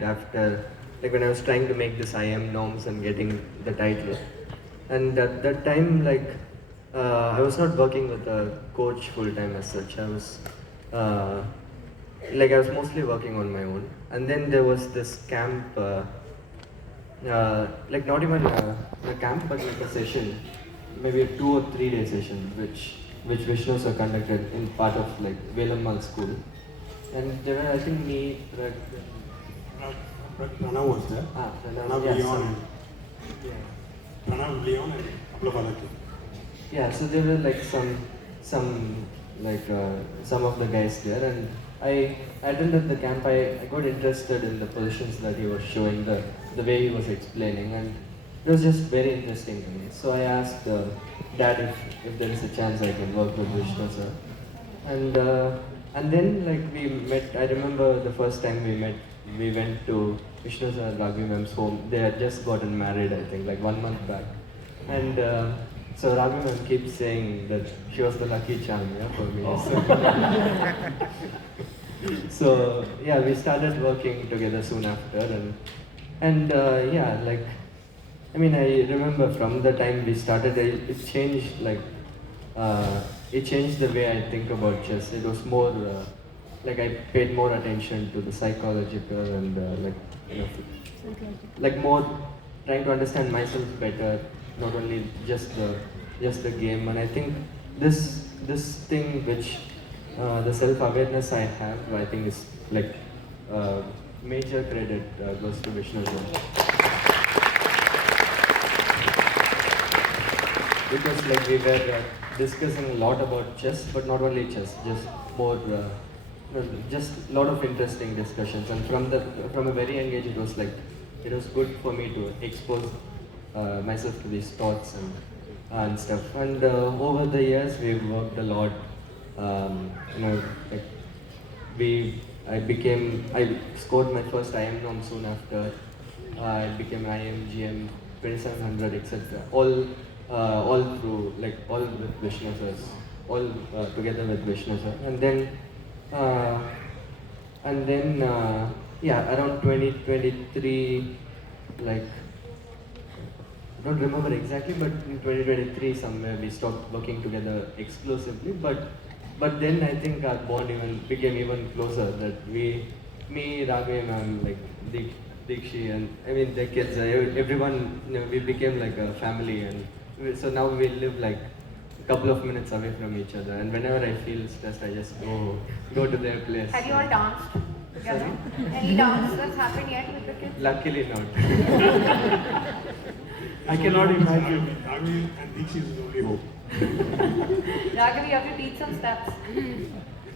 after, like when I was trying to make this IM norms and getting the title. And at that time, I was not working with a coach full time as such. Uh, I was mostly working on my own. And then there was this camp, not even a camp, but like a session, maybe a 2 or 3 day session, which Vishnu sir conducted in part of like Velammal school. And there were, I think, me, Pranav was there. Pranav, yeah, Leon, and yeah. Pranav, Leon, and a couple of other kids. Yeah, so there were like some of the guys there, and I attended the camp. I got interested in the positions that he was showing, the way he was explaining, and it was just very interesting to me. So I asked Dad if there is a chance I can work with Vishnu sir, and then like we met. I remember the first time we met. We went to Vishnu sir and Raghu ma'am's home. They had just gotten married, I think, like 1 month back, and. So Raghu ma'am keeps saying that she was the lucky charm, yeah, for me. So yeah, we started working together soon after, I remember from the time we started, it changed it changed the way I think about chess. It was more I paid more attention to the psychological and like more trying to understand myself better, not only just the game. And I think this thing which the self awareness I have, I think is like major credit goes to Vishnu sir. Because like we were discussing a lot about chess, but not only chess, just more, just a lot of interesting discussions. And from a very young age, it was good for me to expose myself to these thoughts and stuff. And over the years, we've worked a lot. You know, like I scored my first IM norm soon after. I became IM, GM, 2700, etc. All through, like all with Vishnu sir, all together with Vishnu sir. Uh, yeah, around 2023, like I don't remember exactly, but in 2023 somewhere we stopped working together exclusively. But then I think our bond even became even closer. That me, Raghav, and like Dikshi, and I mean the kids, everyone, we became like a family, and so now we live like a couple of minutes away from each other. And whenever I feel stressed, I just go to their place. Have you all danced together? Sorry? Any dance that's happened yet with the kids? Luckily not. I cannot imagine. Ravi and Dikshi is the only hope. Raghav, you have to teach some steps.